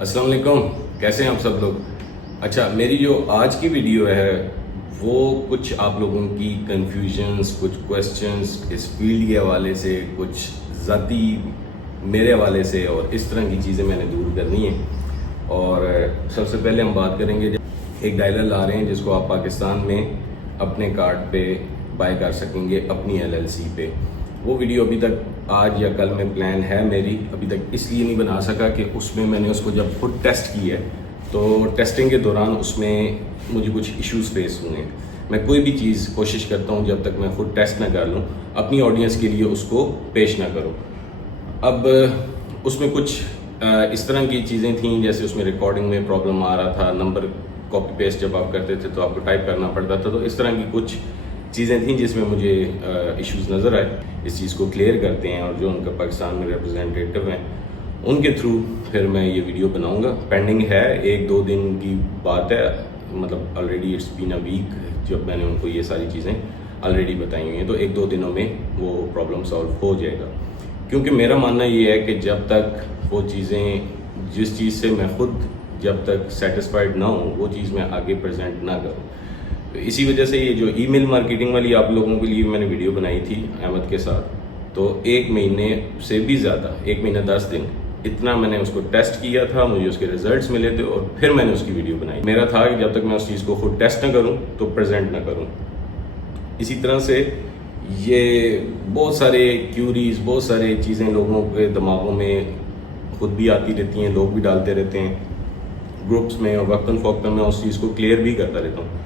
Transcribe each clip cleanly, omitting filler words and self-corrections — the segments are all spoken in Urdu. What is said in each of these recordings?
السلام علیکم، کیسے ہیں آپ سب لوگ؟ اچھا، میری جو آج کی ویڈیو ہے وہ کچھ آپ لوگوں کی کنفیوژنس، کچھ کویسچنس اس فیلڈ کے حوالے سے، کچھ ذاتی میرے حوالے سے اور اس طرح کی چیزیں میں نے دور کرنی ہیں۔ اور سب سے پہلے ہم بات کریں گے، ایک ڈائلر لا رہے ہیں جس کو آپ پاکستان میں اپنے کارڈ پہ بائی کر سکیں گے اپنی LLC پہ۔ وہ ویڈیو ابھی تک آج یا کل میں پلان ہے میری، ابھی تک اس لیے نہیں بنا سکا کہ اس میں میں نے اس کو جب خود ٹیسٹ کی ہے تو ٹیسٹنگ کے دوران اس میں مجھے کچھ ایشوز فیس ہوئے ہیں۔ میں کوئی بھی چیز کوشش کرتا ہوں جب تک میں خود ٹیسٹ نہ کر لوں اپنی آڈینس کے لیے اس کو پیش نہ کروں۔ اب اس میں کچھ اس طرح کی چیزیں تھیں، جیسے اس میں ریکارڈنگ میں پرابلم آ رہا تھا، نمبر کاپی پیسٹ جب آپ کرتے تھے تو آپ کو ٹائپ کرنا پڑتا تھا، تو اس طرح کی کچھ چیزیں تھیں جس میں مجھے ایشوز نظر آئے۔ اس چیز کو کلیئر کرتے ہیں اور جو ان کا پاکستان میں ریپرزینٹیٹیو ہیں ان کے تھرو پھر میں یہ ویڈیو بناؤں گا۔ پینڈنگ ہے، 1-2 دن کی بات ہے، مطلب already it's been a week جب میں نے ان کو یہ ساری چیزیں آلریڈی بتائی ہوئی ہیں، تو 1-2 دنوں میں وہ پرابلم سالو ہو جائے گا۔ کیونکہ میرا ماننا یہ ہے کہ جب تک وہ چیزیں، جس چیز سے میں خود جب تک سیٹسفائیڈ نہ ہوں وہ چیز میں آگے پریزنٹ نہ کروں۔ اسی وجہ سے یہ جو ای میل مارکیٹنگ والی آپ لوگوں کے لیے میں نے ویڈیو بنائی تھی احمد کے ساتھ، تو 1 مہینے سے بھی زیادہ، 1 مہینہ 10 دن اتنا میں نے اس کو ٹیسٹ کیا تھا، مجھے اس کے ریزلٹس ملے تھے اور پھر میں نے اس کی ویڈیو بنائی۔ میرا تھا کہ جب تک میں اس چیز کو خود ٹیسٹ نہ کروں تو پریزنٹ نہ کروں۔ اسی طرح سے یہ بہت سارے کیوریز، بہت سارے چیزیں لوگوں کے دماغوں میں خود بھی آتی رہتی ہیں، لوگ بھی ڈالتے رہتے ہیں گروپس میں، اور وقتاً فوقتاً میں اس چیز کو کلیئر بھی کرتا رہتا ہوں۔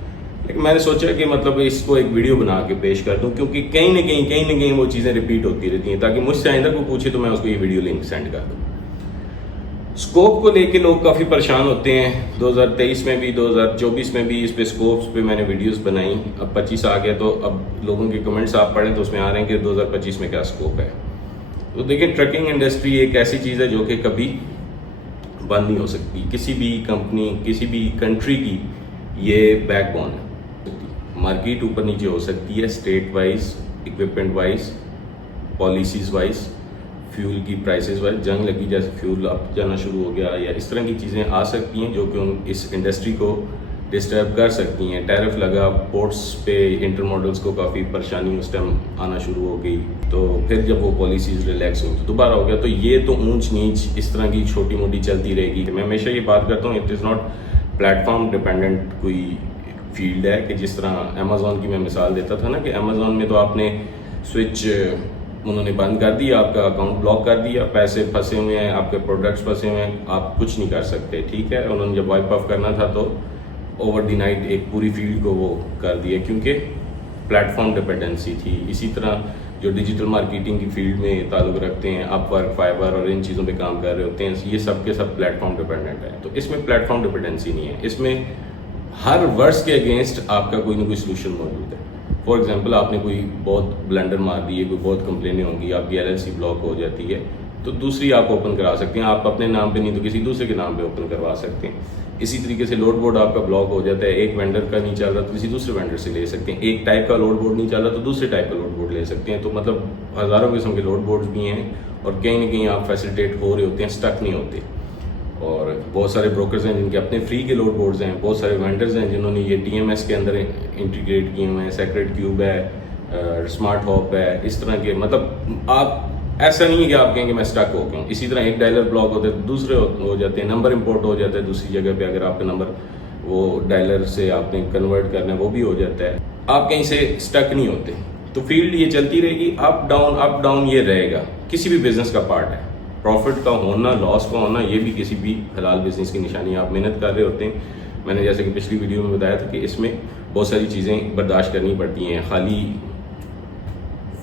لیکن میں نے سوچا کہ مطلب اس کو ایک ویڈیو بنا کے پیش کر دوں، کیونکہ کہیں نہ کہیں وہ چیزیں ریپیٹ ہوتی رہتی ہیں، تاکہ مجھ سے آئندہ کو پوچھے تو میں اس کو یہ ویڈیو لنک سینڈ کر دوں۔ اسکوپ کو لے کے لوگ کافی پریشان ہوتے ہیں، 2023 میں بھی 2024 میں بھی اس پہ اسکوپس پہ میں نے ویڈیوز بنائی۔ اب 25 آ گیا تو اب لوگوں کے کمنٹس آپ پڑھیں تو اس میں آ رہے ہیں کہ 2025 میں کیا اسکوپ ہے۔ تو دیکھیں، ٹرکنگ انڈسٹری ایک ایسی چیز ہے جو کہ کبھی بند نہیں ہو سکتی۔ کسی بھی کمپنی، کسی بھی کنٹری کی یہ بیک بون ہے۔ مارکیٹ اوپر نیچے ہو سکتی ہے، state wise, equipment wise, policies wise, fuel کی پرائسز وائز، جنگ لگی جیسے فیول اپ جانا شروع ہو گیا، یا اس طرح کی چیزیں آ سکتی ہیں جو کہ اس انڈسٹری کو ڈسٹرب کر سکتی ہیں۔ ٹیرف لگا پورٹس پہ، انٹر ماڈلس کو کافی پریشانی اس ٹائم آنا شروع ہو گئی، تو پھر جب وہ پالیسیز ریلیکس ہوئی تو دوبارہ ہو گیا۔ تو یہ تو اونچ نیچ اس طرح کی چھوٹی موٹی چلتی رہے گی۔ میں ہمیشہ یہ بات کرتا ہوں، it is not plate form dependent کوئی فیلڈ ہے، کہ جس طرح امیزون کی میں مثال دیتا تھا نا، کہ امیزون میں تو آپ نے سوئچ انہوں نے بند کر دیا، آپ کا اکاؤنٹ بلاک کر دیا، پیسے پھنسے ہوئے ہیں، آپ کے پروڈکٹس پھنسے ہوئے ہیں، آپ کچھ نہیں کر سکتے، ٹھیک ہے۔ انہوں نے جب وائپ آف کرنا تھا تو اوور دی نائٹ ایک پوری فیلڈ کو وہ کر دیا، کیونکہ پلیٹ فارم ڈپینڈنسی تھی۔ اسی طرح جو ڈیجیٹل مارکیٹنگ کی فیلڈ میں تعلق رکھتے ہیں، اپ ورک، فائبر اور ان چیزوں پہ کام کر رہے ہوتے ہیں، یہ سب کے سب پلیٹ فارم ڈپینڈنٹ ہے۔ تو اس میں پلیٹ فارم ڈپینڈنسی نہیں ہے، اس میں ہر ورڈس کے اگینسٹ آپ کا کوئی نہ کوئی سلوشن موجود ہے۔ فار ایگزامپل، آپ نے کوئی بہت بلنڈر مار دی ہے، کوئی بہت کمپلینیں ہوں گی، آپ کی LLC بلاک ہو جاتی ہے، تو دوسری آپ اوپن کرا سکتے ہیں۔ آپ اپنے نام پہ نہیں تو کسی دوسرے کے نام پہ اوپن کروا سکتے ہیں۔ اسی طریقے سے لوڈ بورڈ آپ کا بلاک ہو جاتا ہے، ایک وینڈر کا نہیں چل رہا تو کسی دوسرے وینڈر سے لے سکتے ہیں، ایک ٹائپ کا لوڈ بورڈ نہیں چل رہا تو دوسرے ٹائپ کا لوڈ بورڈ لے سکتے ہیں۔ تو مطلب ہزاروں قسم کے لوڈ بورڈز بھی ہیں، اور کہیں نہ کہیں آپ فیسیلیٹیٹ ہو رہے ہوتے ہیں، اسٹک نہیں ہوتے۔ اور بہت سارے بروکرز ہیں جن کے اپنے فری کے لوڈ بورڈز ہیں، بہت سارے وینڈرز ہیں جنہوں نے یہ TMS کے اندر انٹیگریٹ کیے ہوئے ہیں، سیکرٹ کیوب ہے، اسمارٹ ہاپ ہے، اس طرح کے۔ مطلب آپ ایسا نہیں ہے کہ آپ کہیں کہ میں اسٹک ہو گیا ہوں۔ اسی طرح ایک ڈائلر بلاک ہوتا ہے، دوسرے ہو جاتے ہیں، نمبر امپورٹ ہو جاتا ہے دوسری جگہ پہ، اگر آپ کا نمبر وہ ڈائلر سے آپ نے کنورٹ کرنا ہے وہ بھی ہو جاتا ہے، آپ کہیں سے اسٹک نہیں ہوتے۔ تو فیلڈ یہ چلتی رہے گی، اپ ڈاؤن یہ رہے گا، کسی بھی بزنس کا پارٹ ہے۔ پروفٹ کا ہونا، لاس کا ہونا، یہ بھی کسی بھی حلال بزنس کی نشانی ہے۔ آپ محنت کر رہے ہوتے ہیں، میں نے جیسے کہ پچھلی ویڈیو میں بتایا تھا کہ اس میں بہت ساری چیزیں برداشت کرنی پڑتی ہیں، خالی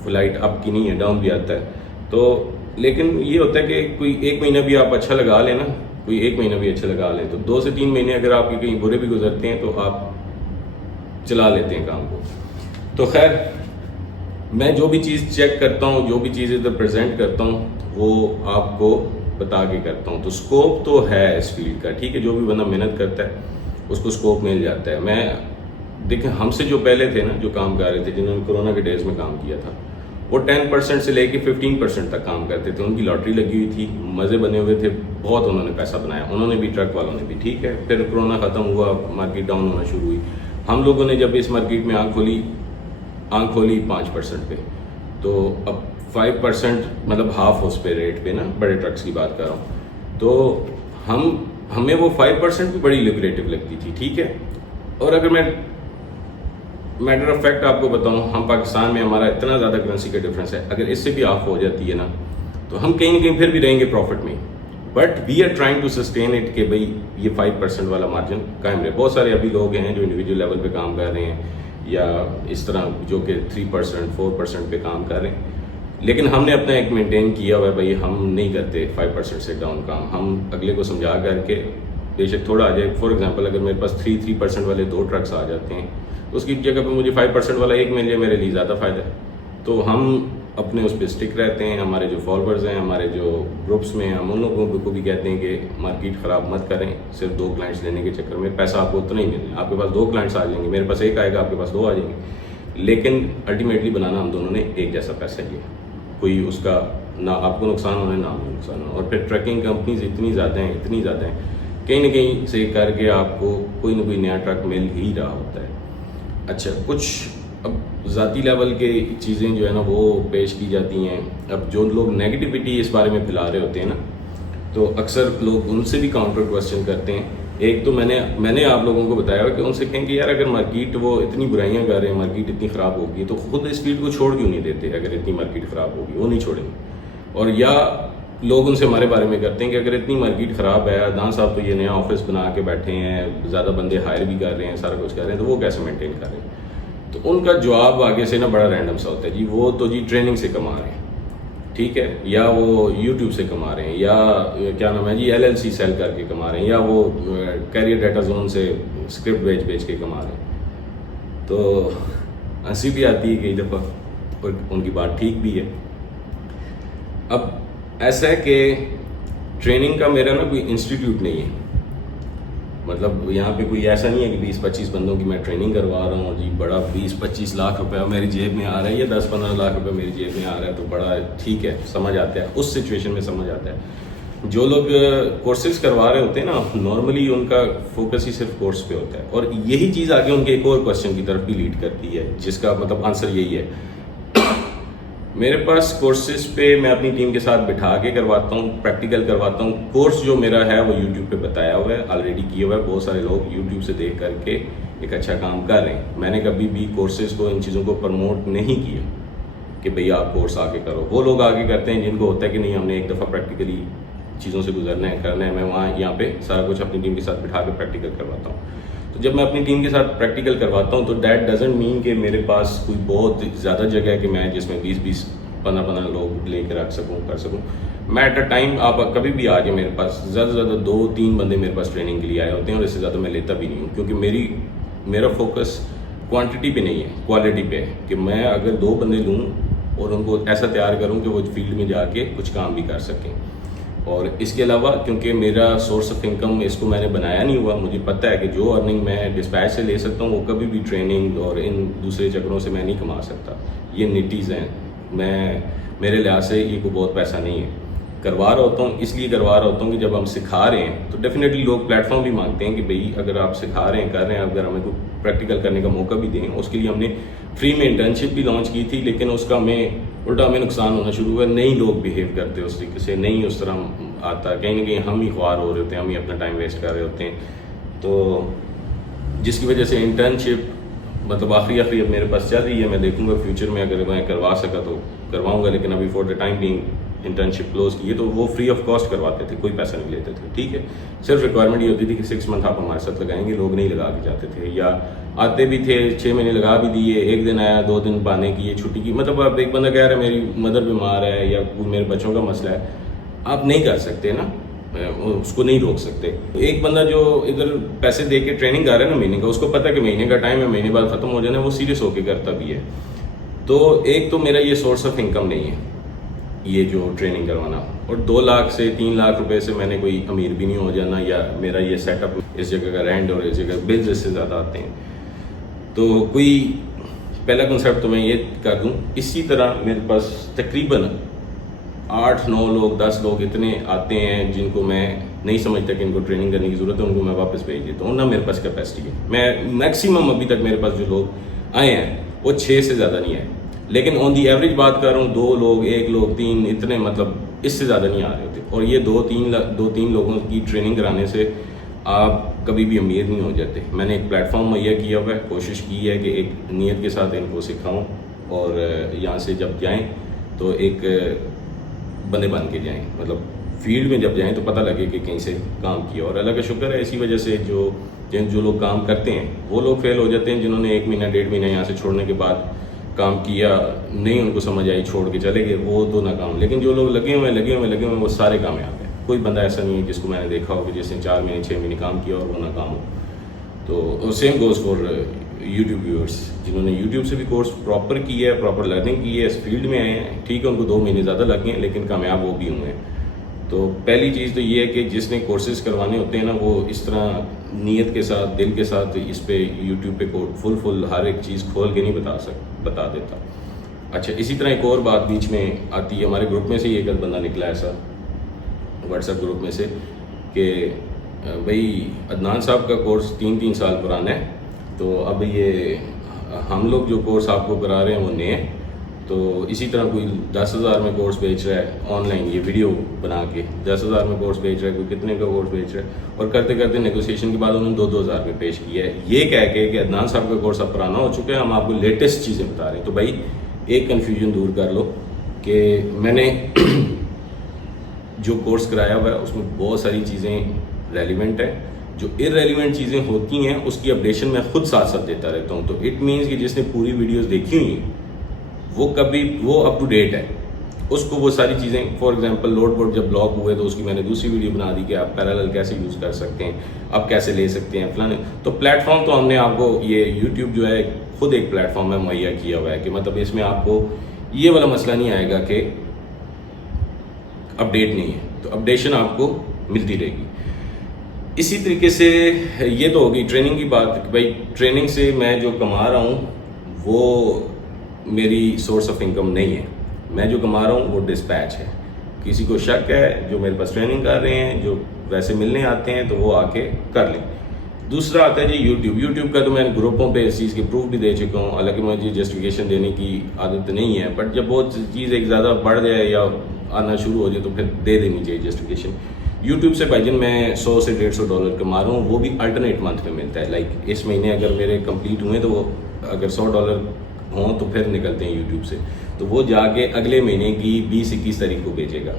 فلائٹ اپ کی نہیں ہے، ڈاؤن بھی آتا ہے۔ تو لیکن یہ ہوتا ہے کہ کوئی 1 مہینہ بھی آپ اچھا لگا لیں نا، کوئی 1 مہینہ بھی اچھا لگا لیں، تو 2 سے 3 مہینے اگر آپ کے کہیں برے بھی گزرتے ہیں تو آپ چلا لیتے ہیں کام کو۔ تو خیر، میں جو بھی چیز چیک کرتا ہوں، جو بھی چیز ادھر پریزنٹ کرتا ہوں، وہ آپ کو بتا کے کرتا ہوں۔ تو سکوپ تو ہے اس فیلڈ کا، ٹھیک ہے، جو بھی بندہ محنت کرتا ہے اس کو سکوپ مل جاتا ہے۔ میں دیکھیں، ہم سے جو پہلے تھے نا، جو کام کر رہے تھے، جنہوں نے کورونا کے ڈیز میں کام کیا تھا، وہ 10% سے لے کے 15% تک کام کرتے تھے، ان کی لاٹری لگی ہوئی تھی، مزے بنے ہوئے تھے، بہت انہوں نے پیسہ بنایا, انہوں نے بھی, ٹرک والوں نے بھی, ٹھیک ہے. پھر کرونا ختم ہوا, مارکیٹ ڈاؤن ہونا شروع ہوئی. ہم لوگوں نے جب اس مارکیٹ میں آنکھ کھولی 5% پہ, تو اب 5% مطلب ہاف اس پہ ریٹ پہ نا, بڑے ٹرکس کی بات کر رہا ہوں, تو ہمیں وہ 5% بھی بڑی لوکریٹو لگتی تھی, ٹھیک ہے. اور اگر میں میٹر آف فیکٹ آپ کو بتاؤں, ہم پاکستان میں ہمارا اتنا زیادہ کرنسی کا ڈفرینس ہے, اگر اس سے بھی آف ہو جاتی ہے نا تو ہم کہیں نہ کہیں پھر بھی رہیں گے پروفٹ میں. But we are trying to sustain it کہ بھائی یہ 5% والا مارجن قائم رہے. بہت سارے ابھی لوگ ہیں جو انڈیویجول لیول پہ کام کر رہے ہیں, یا اس طرح جو کہ 3% 4% پہ کام کر رہے ہیں, لیکن ہم نے اپنا ایک مینٹین کیا ہوا ہے بھائی ہم نہیں کرتے 5% سے ڈاؤن کام. ہم اگلے کو سمجھا کر کے بے شک تھوڑا آ جائے, فار ایگزامپل اگر میرے پاس 3% والے 2 ٹرکس آ جاتے ہیں, اس کی جگہ پہ مجھے 5% والا ایک مل جائے, میرے لیے زیادہ فائدہ ہے. تو ہم اپنے اس پہ اسٹک رہتے ہیں. ہمارے جو فالوورز ہیں, ہمارے جو گروپس میں ہیں, ہم ان لوگوں کو بھی کہتے ہیں کہ مارکیٹ خراب مت کریں صرف 2 کلائنٹس لینے کے چکر میں. پیسہ آپ کو اتنا ہی ملے, آپ کے پاس 2 کلائنٹس آ جائیں گے, میرے پاس 1 آئے گا, آپ کے پاس 2 آ جائیں گے, لیکن الٹیمیٹلی بنانا ہم دونوں نے ایک جیسا پیسہ لیا. کوئی اس کا نہ آپ کو نقصان ہونا ہے نہ ہمیں نقصان ہونا. اور پھر ٹرکنگ کمپنیز اتنی زیادہ ہیں, کہیں نہ کہیں سے کر کے آپ کو کوئی نہ کوئی نیا ٹرک مل ہی رہا ہوتا ہے. اچھا, کچھ اب ذاتی لیول کے چیزیں جو ہے نا وہ پیش کی جاتی ہیں. اب جو لوگ نیگیٹیوٹی اس بارے میں پھیلا رہے ہوتے ہیں نا, تو اکثر لوگ ان سے بھی کاؤنٹر کوسچن کرتے ہیں. ایک تو میں نے آپ لوگوں کو بتایا کہ ان سے کہیں کہ یار اگر مارکیٹ وہ اتنی برائیاں کر رہے ہیں, مارکیٹ اتنی خراب ہوگی, تو خود اس فیلڈ کو چھوڑ کیوں نہیں دیتے؟ اگر اتنی مارکیٹ خراب ہوگی وہ نہیں چھوڑیں گے. اور یا لوگ ان سے ہمارے بارے میں کرتے ہیں کہ اگر اتنی مارکیٹ خراب ہے, دان صاحب تو یہ نیا آفس بنا کے بیٹھے ہیں, زیادہ بندے ہائر بھی کر رہے ہیں, سارا کچھ کر رہے ہیں, تو وہ کیسے مینٹین کر رہے ہیں؟ تو ان کا جواب آگے سے نا بڑا رینڈم سا ہوتا ہے, جی وہ تو جی ٹریننگ سے کما رہے ہیں, ٹھیک ہے, یا وہ یوٹیوب سے کما رہے ہیں, یا کیا نام ہے جی LLC سیل کر کے کما رہے ہیں, یا وہ کیریئر ڈیٹا زون سے اسکرپٹ بیچ کے کما رہے ہیں. تو ہنسی بھی آتی ہے کئی دفعہ, اور ان کی بات ٹھیک بھی ہے. اب ایسا ہے کہ ٹریننگ کا میرا نا کوئی انسٹیٹیوٹ نہیں ہے, مطلب یہاں پہ کوئی ایسا نہیں ہے کہ 20-25 بندوں کی میں ٹریننگ کروا رہا ہوں, جی بڑا 20-25 لاکھ روپے میری جیب میں آ رہا ہے, یا 10-15 لاکھ روپے میری جیب میں آ رہا ہے, تو بڑا ٹھیک ہے, سمجھ آتا ہے, اس سچویشن میں سمجھ آتا ہے. جو لوگ کورسز کروا رہے ہوتے ہیں نا, نارملی ان کا فوکس ہی صرف کورس پہ ہوتا ہے, اور یہی چیز آگے ان کے ایک اور کوشچن کی طرف بھی لیڈ کرتی ہے, جس کا مطلب آنسر یہی ہے. میرے پاس کورسز پہ میں اپنی ٹیم کے ساتھ بٹھا کے کرواتا ہوں, پریکٹیکل کرواتا ہوں. کورس جو میرا ہے وہ یوٹیوب پہ بتایا ہوا ہے, آلریڈی کیا ہوا ہے. بہت سارے لوگ یوٹیوب سے دیکھ کر کے ایک اچھا کام کر رہے ہیں. میں نے کبھی بھی کورسز کو, ان چیزوں کو پروموٹ نہیں کیا کہ بھئی آپ کورس آگے کرو. وہ لوگ آگے کرتے ہیں جن کو ہوتا ہے کہ نہیں ہم نے ایک دفعہ پریکٹیکلی چیزوں سے گزرنا ہے, کرنا ہے. میں وہاں یہاں پہ سارا کچھ اپنی ٹیم کے ساتھ بٹھا کے پریکٹیکل کرواتا ہوں. تو جب میں اپنی ٹیم کے ساتھ پریکٹیکل کرواتا ہوں تو دیٹ ڈزنٹ مین کہ میرے پاس کوئی بہت زیادہ جگہ ہے کہ میں جس میں 20-15 لوگ لے کے رکھ سکوں, کر سکوں. میں ایٹ اے ٹائم, آپ کبھی بھی آ جائیں میرے پاس, زیادہ سے زیادہ 2-3 بندے میرے پاس ٹریننگ کے لیے آئے ہوتے ہیں, اور اس سے زیادہ میں لیتا بھی نہیں ہوں, کیونکہ میرا فوکس کوانٹٹی پہ نہیں ہے, کوالٹی پہ ہے. کہ میں اگر 2 بندے لوں اور ان کو ایسا تیار کروں کہ وہ فیلڈ میں جا کے کچھ کام بھی کر سکیں. اور اس کے علاوہ کیونکہ میرا سورس آف انکم اس کو میں نے بنایا نہیں ہوا, مجھے پتہ ہے کہ جو ارننگ میں ڈسپیچ سے لے سکتا ہوں وہ کبھی بھی ٹریننگ اور ان دوسرے چکروں سے میں نہیں کما سکتا. یہ نیٹیز ہیں, میرے لحاظ سے یہ کوئی بہت پیسہ نہیں ہے. کروا رہا ہوتا ہوں, اس لیے کروا رہا ہوتا ہوں کہ جب ہم سکھا رہے ہیں تو ڈیفینیٹلی لوگ پلیٹ فارم بھی مانگتے ہیں کہ بھئی اگر آپ سکھا رہے ہیں, کر رہے ہیں, اگر ہمیں کوئی پریکٹیکل کرنے کا موقع بھی دیں. اس کے لیے ہم نے فری میں انٹرنشپ بھی لانچ کی تھی, لیکن اس کا ہمیں نقصان ہونا شروع ہوا. نہیں لوگ بیہیو کرتے اس طریقے سے, نہیں اس طرح آتا, کہیں نہ کہیں ہم ہی خوار ہو رہے ہوتے ہیں, ہم ہی اپنا ٹائم ویسٹ کر رہے ہوتے ہیں. تو جس کی وجہ سے انٹرنشپ مطلب آخری اب میرے پاس چل رہی ہے. میں دیکھوں گا فیوچر میں اگر میں کروا سکا تو کرواؤں گا, لیکن ابھی for the time being internship close کی ہے. تو وہ فری آف کاسٹ کرواتے تھے, کوئی پیسہ نہیں لیتے تھے, ٹھیک ہے. صرف ریکوائرمنٹ یہ ہوتی تھی کہ 6 منتھ آپ ہمارے ساتھ لگائیں گے. لوگ نہیں لگا کے جاتے تھے, یا آتے بھی تھے 6 مہینے لگا بھی دیے, 1 دن آیا, 2 دن پانے کی, یہ چھٹی کی. مطلب اب ایک بندہ کہہ رہا ہے میری مدر بیمار ہے یا میرے بچوں کا مسئلہ ہے, آپ نہیں کر سکتے نا, اس کو نہیں روک سکتے. ایک بندہ جو ادھر پیسے دے کے ٹریننگ کر رہا ہے نا مہینے کا, اس کو پتہ ہے کہ مہینے کا ٹائم ہے, مہینے بعد ختم ہو جانا ہے, وہ سیریس ہو کے کرتا بھی ہے. تو ایک تو میرا یہ سورس آف انکم نہیں ہے یہ جو ٹریننگ کروانا, اور 2 لاکھ سے 3 لاکھ روپے سے میں نے کوئی امیر بھی نہیں ہو جانا, یا میرا یہ سیٹ اپ اس جگہ کا رینٹ اور اس جگہ بلز اس سے زیادہ آتے ہیں. تو کوئی پہلا کنسیپٹ تو میں یہ کر دوں. اسی طرح میرے پاس تقریباً 8-9 لوگ 10 لوگ اتنے آتے ہیں جن کو میں نہیں سمجھتا کہ ان کو ٹریننگ کرنے کی ضرورت ہے، ان کو میں واپس بھیج دیتا ہوں، نہ میرے پاس کیپیسٹی ہے. میں میکسیمم ابھی تک میرے پاس جو لوگ آئے ہیں وہ 6 سے زیادہ نہیں آئے، لیکن آن دی ایوریج بات کر رہا ہوں 2 لوگ 1 لوگ 3 اتنے، مطلب اس سے زیادہ نہیں آ رہے ہوتے. اور یہ 2-3 لوگوں کی ٹریننگ کرانے سے آپ کبھی بھی امیر نہیں ہو جاتے. میں نے ایک پلیٹ فارم مہیا کیا ہوا ہے، کوشش کی ہے کہ ایک نیت کے ساتھ ان کو سکھاؤں اور یہاں سے جب جائیں تو ایک بندے بن کے جائیں، مطلب فیلڈ میں جب جائیں تو پتہ لگے کہ کہیں سے کام کیا. اور اللہ کا شکر ہے اسی وجہ سے جو لوگ کام کرتے ہیں وہ لوگ فیل ہو جاتے ہیں جنہوں نے 1 مہینہ 1.5 مہینہ یہاں سے چھوڑنے کے بعد کام کیا نہیں، ان کو سمجھ آئی، چھوڑ کے چلے گئے، وہ تو ناکام. لیکن جو لوگ لگے ہوئے ہیں وہ سارے کامیاب ہیں. کوئی بندہ ایسا نہیں ہے جس کو میں نے دیکھا ہو کہ جس نے 4 مہینے 6 مہینے کام کیا اور وہ ناکام ہو. تو same goes for YouTube viewers جنہوں نے یوٹیوب سے بھی کورس پراپر کیا ہے، پراپر لرننگ کی ہے، اس فیلڈ میں آئے ہیں. ٹھیک ہے ان کو 2 مہینے زیادہ لگ گئے ہیں لیکن کامیاب وہ بھی ہوئے ہیں. تو پہلی چیز تو یہ ہے کہ جس نے کورسز کروانے ہوتے ہیں نا وہ اس طرح نیت کے ساتھ دل کے ساتھ اس پہ یوٹیوب پہ فل ہر ایک چیز کھول کے نہیں بتا دیتا. اچھا اسی طرح ایک اور بات بیچ میں آتی ہے، ہمارے گروپ میں سے ایک بندہ نکلا ایسا واٹس ایپ گروپ میں سے کہ بھائی عدنان صاحب کا کورس 3 سال پرانا ہے، تو اب یہ ہم لوگ جو کورس آپ کو کرا رہے ہیں وہ نئے ہیں. تو اسی طرح کوئی 10,000 میں کورس بیچ رہا ہے آن لائن، یہ ویڈیو بنا کے 10,000 میں کورس بیچ رہا ہے، کوئی کتنے کا کورس بیچ رہا ہے. اور کرتے کرتے نیگوسیشن کے بعد انہوں نے 2,000 میں پیش کیا ہے، یہ کہہ کے کہ عدنان صاحب کا کورس اب پرانا ہو چکا ہے، ہم آپ کو لیٹسٹ چیزیں بتا رہے ہیں. تو بھائی ایک کنفیوژن دور کر لو کہ میں نے جو کورس کرایا ہوا ہے اس میں بہت ساری چیزیں ریلیونٹ ہیں، جو ارریلیونٹ چیزیں ہوتی ہیں اس کی اپڈیشن میں خود ساتھ دیتا رہتا ہوں. تو اٹ مینس کہ جس نے پوری ویڈیوز دیکھی ہوئی ہیں وہ اپ ٹو ڈیٹ ہے، اس کو وہ ساری چیزیں. فار ایگزامپل لوڈ بورڈ جب بلاک ہوئے تو اس کی میں نے دوسری ویڈیو بنا دی کہ آپ پیرالل کیسے یوز کر سکتے ہیں، آپ کیسے لے سکتے ہیں فلاں. تو پلیٹ فارم تو ہم نے آپ کو یہ یوٹیوب جو ہے خود ایک پلیٹ فارم میں مہیا کیا ہوا ہے کہ مطلب اس میں آپ کو یہ والا مسئلہ نہیں آئے گا کہ اپڈیٹ نہیں ہے، تو اپڈیشن آپ کو ملتی رہے گی. اسی طریقے سے یہ تو ہوگی ٹریننگ کی بات کہ بھائی ٹریننگ سے میں جو کما رہا ہوں وہ میری سورس آف انکم نہیں ہے. میں جو کما رہا ہوں وہ ڈسپیچ ہے. کسی کو شک ہے جو میرے پاس ٹریننگ کر رہے ہیں، جو ویسے ملنے آتے ہیں تو وہ آ کے کر لیں. دوسرا آتا ہے جی یوٹیوب کا، تو میں نے گروپوں پہ اس چیز کے پروف بھی دے چکا ہوں. حالانکہ مجھے جسٹیفیکیشن دینے کی عادت نہیں ہے، بٹ جب وہ چیز ایک زیادہ بڑھ جائے یا آنا شروع ہو جائے تو پھر دے دینی چاہیے جسٹیفیکیشن. یوٹیوب سے بھائی جن میں $100 سے $150 کما رہا ہوں، وہ بھی الٹرنیٹ منتھ میں ملتا ہے. لائک اس مہینے اگر میرے کمپلیٹ ہوئے تو وہ اگر $100 ہوں تو پھر نکلتے ہیں یوٹیوب سے، تو وہ جا کے اگلے مہینے کی 20-21 تاریخ کو بھیجے گا.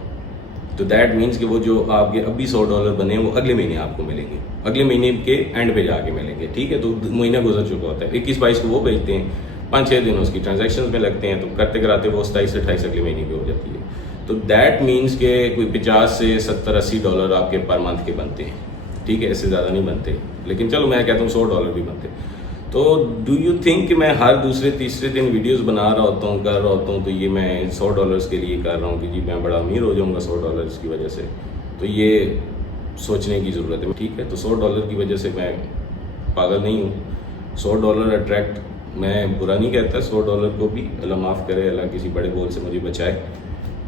تو دیٹ مینس کہ وہ جو آپ کے ابھی $100 بنے ہیں وہ اگلے مہینے آپ کو ملیں گے، اگلے مہینے کے اینڈ پہ جا کے ملیں گے. ٹھیک ہے، تو مہینہ گزر چکا ہوتا ہے. 21-22 کو وہ بھیجتے ہیں، 5-6 دن اس کی ٹرانزیکشن میں لگتے ہیں، تو کرتے کراتے وہ 27-28 اگلے مہینے پہ ہو جاتی ہے. تو دیٹ مینس کہ کوئی $50 سے $70-80 آپ کے پر منتھ کے بنتے ہیں. ٹھیک ہے، اس سے زیادہ نہیں بنتے، لیکن چلو میں کہتا ہوں $100 بھی بنتے. تو ڈو یو تھنک کہ میں ہر دوسرے تیسرے دن ویڈیوز بنا رہا ہوتا ہوں، کر رہا ہوتا ہوں، تو یہ میں $100 کے لیے کر رہا ہوں کہ جی میں بڑا امیر ہو جاؤں گا $100 کی وجہ سے؟ تو یہ سوچنے کی ضرورت ہے. ٹھیک ہے، تو $100 کی وجہ سے میں پاگل نہیں ہوں. $100 اٹریکٹ میں برا نہیں کہتا. $100 کو بھی اللہ معاف کرے، اللہ کسی بڑے بول سے مجھے بچائے.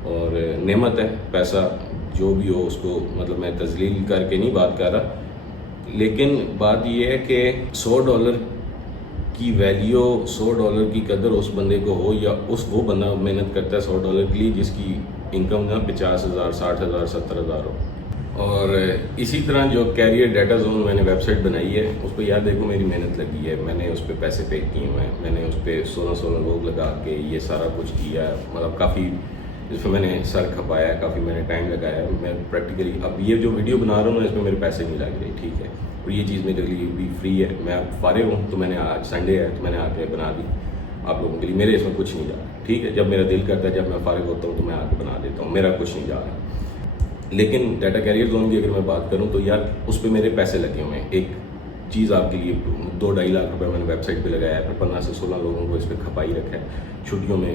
اور نعمت ہے پیسہ جو بھی ہو، اس کو مطلب میں تذلیل کر کے نہیں بات کر رہا، لیکن بات یہ ہے کہ $100 کی ویلیو، $100 کی قدر اس بندے کو ہو، یا وہ بندہ محنت کرتا ہے $100 کے لیے جس کی انکم نہ 50,000 60,000 70,000 ہو. اور اسی طرح جو کیریئر ڈیٹا زون میں نے ویب سائٹ بنائی ہے اس پہ یار دیکھو میری محنت لگی ہے. میں نے اس پہ پیسے پے کیے ہوئے ہیں، میں نے اس پہ 16 لوگ لگا کے یہ سارا کچھ کیا ہے. مطلب کافی اس پہ میں نے سر کھپایا ہے، کافی میں نے ٹائم لگایا ہے. میں پریکٹیکلی اب یہ جو ویڈیو بنا رہا ہوں نا اس میں میرے پیسے نہیں لگ رہے. ٹھیک ہے، اور یہ چیز میرے لیے بھی فری ہے. میں اب فارغ ہوں تو میں نے آج سنڈے ہے تو میں نے آ کے بنا دی آپ لوگوں کے لیے. میرے اس میں کچھ نہیں جا رہا. ٹھیک ہے، جب میرا دل کرتا ہے، جب میں فارغ ہوتا ہوں تو میں آ کے بنا دیتا ہوں، میرا کچھ نہیں جا رہا. لیکن ڈیٹا کیریئر زون کی اگر میں بات کروں تو یار اس پہ میرے پیسے لگے ہوئے ہیں. ایک چیز آپ کے لیے 2-2.5 لاکھ روپے میں نے ویب سائٹ پہ لگایا ہے، پھر 15 سے 16 لوگوں کو اس پہ کھپائی رکھا ہے، چھٹیوں میں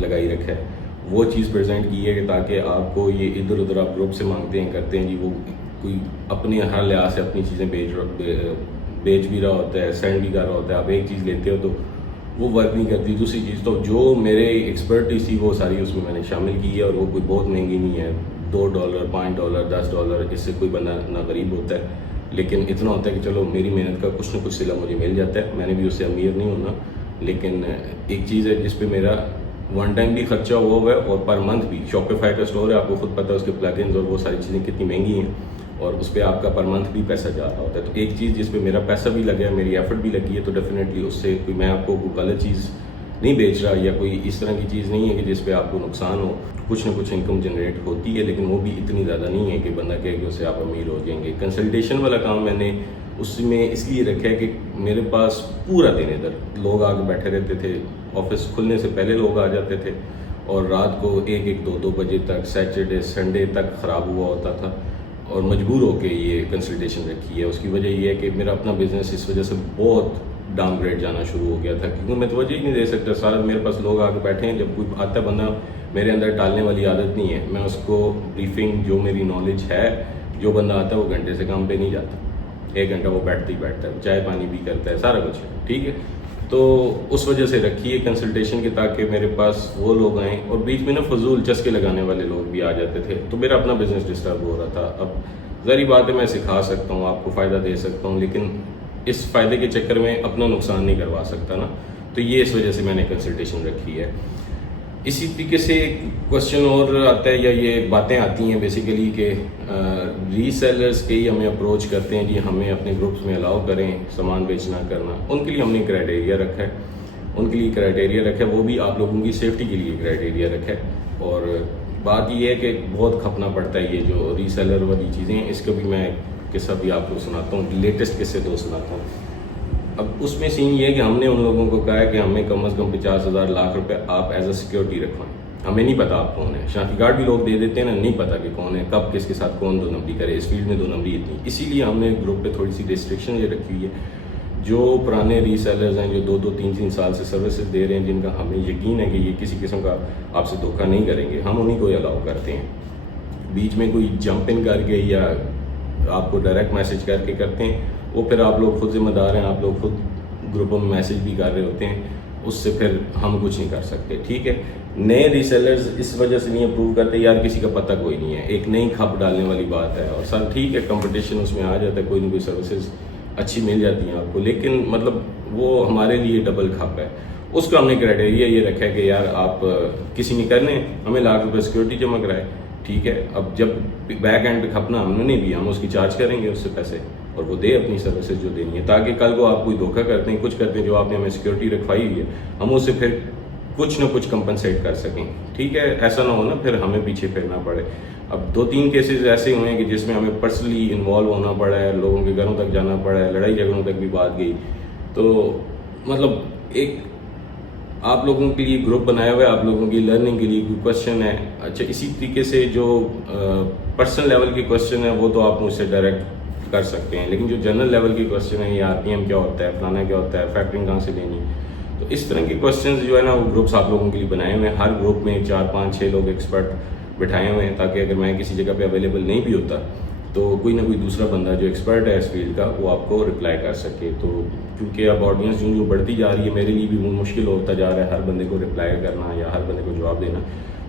لگائی رکھا ہے. وہ چیز پریزنٹ کی ہے کہ تاکہ آپ کو یہ ادھر ادھر آپ گروپ سے مانگتے ہیں کرتے ہیں جی، وہ کوئی اپنے ہر لحاظ سے اپنی چیزیں بیچ بھی رہا ہوتا ہے، سینڈ بھی کر رہا ہوتا ہے. آپ ایک چیز لیتے ہو تو وہ ورک نہیں کرتی. دوسری چیز تو جو میرے ایکسپرٹیز تھی وہ ساری اس میں میں نے شامل کی ہے, اور وہ کوئی بہت مہنگی نہیں ہے, $2 $5 $10, اس سے کوئی بندہ نہ غریب ہوتا ہے, لیکن اتنا ہوتا ہے کہ چلو میری محنت کا کچھ نہ کچھ صلہ مجھے مل جاتا ہے. میں نے بھی اس سے امیر نہیں ہونا, لیکن ایک چیز ہے جس پہ میرا ون ٹائم بھی خرچہ ہوا ہے اور پر منتھ بھی. شاپیفائی کا اسٹور ہے, آپ کو خود پتہ ہے اس کے پلگنز اور وہ ساری چیزیں کتنی مہنگی ہیں, اور اس پہ آپ کا پر منتھ بھی پیسہ جا رہا ہوتا ہے. تو ایک چیز جس پہ میرا پیسہ بھی لگا ہے, میری ایفرٹ بھی لگی ہے, تو ڈیفینیٹلی اس سے کوئی میں آپ کو کوئی غلط چیز نہیں بیچ رہا, یا کوئی اس طرح کی چیز نہیں ہے کہ جس پہ آپ کو نقصان ہو. کچھ نہ کچھ انکم جنریٹ ہوتی ہے, لیکن وہ بھی اتنی زیادہ نہیں ہے کہ بندہ کہے کہ اس سے آپ امیر ہو جائیں گے. کنسلٹیشن والا کام میں نے اس میں اس لیے رکھا ہے کہ میرے پاس پورا دن ادھر لوگ آ کے بیٹھے رہتے تھے, آفس کھلنے سے پہلے لوگ آ جاتے تھے, اور رات کو 1-2 بجے تک, سیٹرڈے سنڈے تک خراب ہوا ہوتا تھا, اور مجبور ہو کے یہ کنسلٹیشن رکھی ہے. اس کی وجہ یہ ہے کہ میرا اپنا بزنس اس وجہ سے بہت ڈاؤن گریڈ جانا شروع ہو گیا تھا, کیونکہ میں توجہ ہی نہیں دے سکتا. سارا میرے پاس لوگ آ کے بیٹھے ہیں, جب کوئی آتا ہے بندہ, میرے اندر ٹالنے والی عادت نہیں ہے. میں اس کو بریفنگ جو میری نالج ہے, جو بندہ آتا ہے وہ گھنٹے سے کام پہ نہیں جاتا, 1 گھنٹہ وہ بیٹھتا ہی بیٹھتا ہے, چائے پانی بھی کرتا ہے, سارا کچھ ہے, ٹھیک ہے. تو اس وجہ سے رکھی ہے کنسلٹیشن کی, تاکہ میرے پاس وہ لوگ آئیں, اور بیچ میں نا فضول چسکے لگانے والے لوگ بھی آ جاتے تھے, تو میرا اپنا بزنس ڈسٹرب ہو رہا تھا. اب ظاہری بات ہے میں سکھا سکتا ہوں, آپ کو فائدہ دے سکتا ہوں, لیکن اس فائدے کے چکر میں اپنا نقصان نہیں کروا سکتا نا. تو یہ اس وجہ سے میں نے کنسلٹیشن رکھی ہے. اسی طریقے سے ایک کوشچن اور آتا ہے, یا یہ باتیں آتی ہیں بیسیکلی کہ ری سیلرز کے ہی ہمیں اپروچ کرتے ہیں, جی ہمیں اپنے گروپس میں الاؤ کریں سامان بیچنا کرنا. ان کے لیے ہم نے کرائٹیریا رکھا ہے, وہ بھی آپ لوگوں کی سیفٹی کے لیے کرائٹیریا رکھا ہے. اور بات یہ ہے کہ بہت کھپنا پڑتا ہے یہ جو ری سیلر والی چیزیں, اس کو بھی میں قصہ بھی آپ کو سناتا ہوں, لیٹسٹ قصے 2 سناتا ہوں. اب اس میں سین یہ ہے کہ ہم نے ان لوگوں کو کہا ہے کہ ہمیں کم از کم 50,000 لاکھ روپے آپ ایز اے سیکیورٹی رکھوائیں. ہمیں نہیں پتا آپ کون ہیں, شناختی کارڈ بھی لوگ دے دیتے ہیں نا, نہیں پتا کہ کون ہے, کب کس کے ساتھ کون 2 نمبری کرے. اس فیلڈ میں 2 نمبری اتنی, اسی لیے ہم نے گروپ پہ تھوڑی سی ریسٹرکشن یہ رکھی ہوئی ہے. جو پرانے ری سیلرز ہیں, جو 2-3 سال سے سروسز دے رہے ہیں, جن کا ہمیں یقین ہے کہ یہ کسی قسم کا آپ سے دھوکہ نہیں کریں گے, ہم انہیں کو الاؤ کرتے ہیں. بیچ میں کوئی جمپ ان کر کے یا آپ کو ڈائریکٹ میسج کر کے کرتے ہیں, وہ پھر آپ لوگ خود ذمہ دار ہیں, آپ لوگ خود گروپوں میں میسج بھی کر رہے ہوتے ہیں, اس سے پھر ہم کچھ نہیں کر سکتے, ٹھیک ہے. نئے ری سیلرز اس وجہ سے نہیں اپروو کرتے, یار کسی کا پتہ کوئی نہیں ہے, ایک نئی کھپ ڈالنے والی بات ہے. اور سر ٹھیک ہے, کمپٹیشن اس میں آ جاتا ہے, کوئی نہ کوئی سروسز اچھی مل جاتی ہیں آپ کو, لیکن مطلب وہ ہمارے لیے ڈبل کھپ ہے. اس کا ہم نے کرائٹیریا یہ رکھا ہے کہ یار آپ کسی نے کرنے ہمیں ₹1,00,000 سیکورٹی جمع کرائے, ٹھیک ہے. اب جب بیک اینڈ پہ کھپنا ہم نے بھی, ہم اس کی چارج کریں گے اس سے پیسے, اور وہ دے اپنی سروسز جو دینی ہے, تاکہ کل کو آپ کوئی دھوکہ کرتے ہیں, کچھ کرتے ہیں جو آپ نے ہمیں سیکورٹی رکھوائی ہوئی ہے, ہم اس سے پھر کچھ نہ کچھ کمپنسیٹ کر سکیں, ٹھیک ہے. ایسا نہ ہو نا پھر ہمیں پیچھے پھرنا پڑے. اب 2-3 کیسز ایسے ہوئے ہیں کہ جس میں ہمیں پرسنلی انوالو ہونا پڑا ہے, لوگوں کے گھروں تک جانا پڑا ہے, لڑائی جھگڑوں تک بھی بات گئی. تو مطلب ایک آپ لوگوں کے لیے گروپ بنایا ہوا ہے, آپ لوگوں کی لرننگ کے لیے کوئی کوشچن ہے, اچھا اسی طریقے سے جو پرسنل لیول کے کوشچن ہیں وہ تو آپ مجھ سے ڈائریکٹ کر سکتے ہیں, لیکن جو جنرل لیول کے کوشچن ہیں, یہ RPM کیا ہوتا ہے, فلانا کیا ہوتا ہے, فیکٹرنگ کہاں سے لینی, تو اس طرح کے کوشچنز جو ہے نا وہ گروپس آپ لوگوں کے لیے بنائے ہوئے ہیں. ہر گروپ میں 4-5-6 لوگ ایکسپرٹ بٹھائے ہوئے ہیں, تاکہ اگر میں کسی جگہ پہ اویلیبل نہیں بھی ہوتا تو کوئی نہ کوئی دوسرا بندہ جو ایکسپرٹ ہے اس فیلڈ کا وہ آپ کو رپلائی کر سکے. تو کیونکہ اب آڈینس جو بڑھتی جا رہی ہے, میرے لیے بھی مشکل ہوتا جا رہا ہے ہر بندے کو رپلائی کرنا یا ہر بندے کو جواب دینا.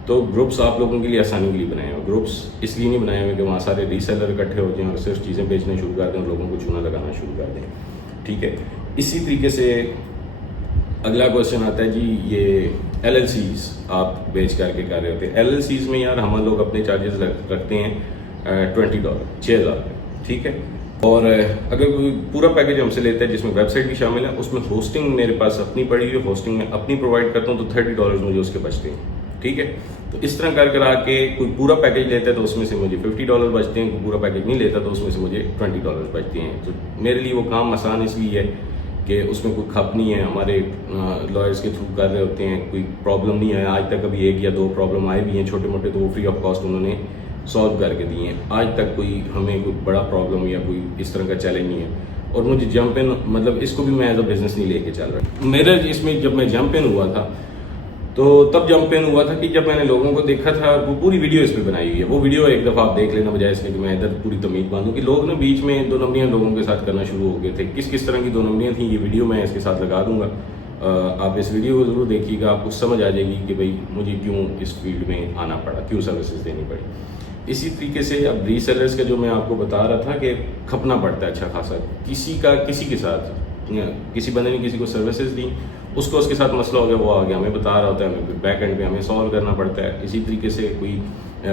تو گروپس آپ لوگوں کے لیے آسانی کے لیے بنائے ہوئے. گروپس اس لیے نہیں بنائے ہوئے کہ وہاں سارے ری سیلر اکٹھے ہو جائیں اور صرف چیزیں بیچنا شروع کر دیں اور لوگوں کو چونا لگانا شروع کر دیں, ٹھیک ہے. اسی طریقے سے اگلا کوشچن آتا ہے جی یہ LLCs آپ بیچ کر کے کر رہے ہوتے ہیں. LLCs میں یار ہم لوگ اپنے چارجز رکھتے ہیں $20 6,000 ٹھیک ہے. اور اگر کوئی پورا پیکج ہم سے لیتا ہے جس میں ویب سائٹ بھی شامل ہے, اس میں ہوسٹنگ میرے پاس اپنی پڑی ہوئی ہے, ہوسٹنگ میں اپنی پرووائڈ کرتا ہوں, تو $30 مجھے اس کے بچتے ہیں, ٹھیک ہے. تو اس طرح کر آ کے کوئی پورا پیکج لیتا ہے تو اس میں سے مجھے $50 بچتے ہیں, کوئی پورا پیکج نہیں لیتا تو اس میں سے مجھے $20 بچتے ہیں. تو میرے لیے وہ کام آسان اس لیے ہے کہ اس میں کوئی کھپ نہیں ہے, ہمارے لائرس کے تھرو کر رہے ہوتے ہیں, کوئی پرابلم نہیں ہے. آج تک ابھی 1 یا 2 پرابلم آئے بھی ہیں چھوٹے موٹے, تو وہ فری آف کاسٹ انہوں نے سالو کر کے دیے ہیں. آج تک کوئی ہمیں کوئی بڑا پرابلم یا کوئی اس طرح کا چیلنج نہیں ہے. اور مجھے جمپ ان مطلب اس کو بھی میں ایز اے بزنس نہیں لے کے چل رہا. میرا اس میں جب میں جمپ ان ہوا تھا تو تب جمپ ان ہوا تھا کہ جب میں نے لوگوں کو دیکھا تھا, وہ پوری ویڈیو اس پہ بنائی ہوئی ہے. وہ ویڈیو ایک دفعہ آپ دیکھ لینا, بجائے اس لیے کہ میں ادھر پوری تمیز باندھوں, کہ لوگ نا بیچ میں 2 نمبریاں لوگوں کے ساتھ کرنا شروع ہو گئے تھے. کس طرح کی 2 نمبریاں تھیں یہ ویڈیو میں اس کے ساتھ لگا دوں گا, آپ اس ویڈیو کو ضرور دیکھیے گا, آپ کو سمجھ آ جائے گی کہ بھائی مجھے کیوں اس فیلڈ میں آنا پڑا, کیوں سروسز دینی پڑی. اسی طریقے سے اب ری سیلرز کا جو میں آپ کو بتا رہا تھا کہ کھپنا پڑتا ہے اچھا خاصا. کسی کے ساتھ کسی بندے نے کسی کو سروسز دی, اس کو اس کے ساتھ مسئلہ ہو گیا, وہ آگے ہمیں بتا رہا ہوتا ہے, ہمیں بیک اینڈ پہ ہمیں سالو کرنا پڑتا ہے. اسی طریقے سے کوئی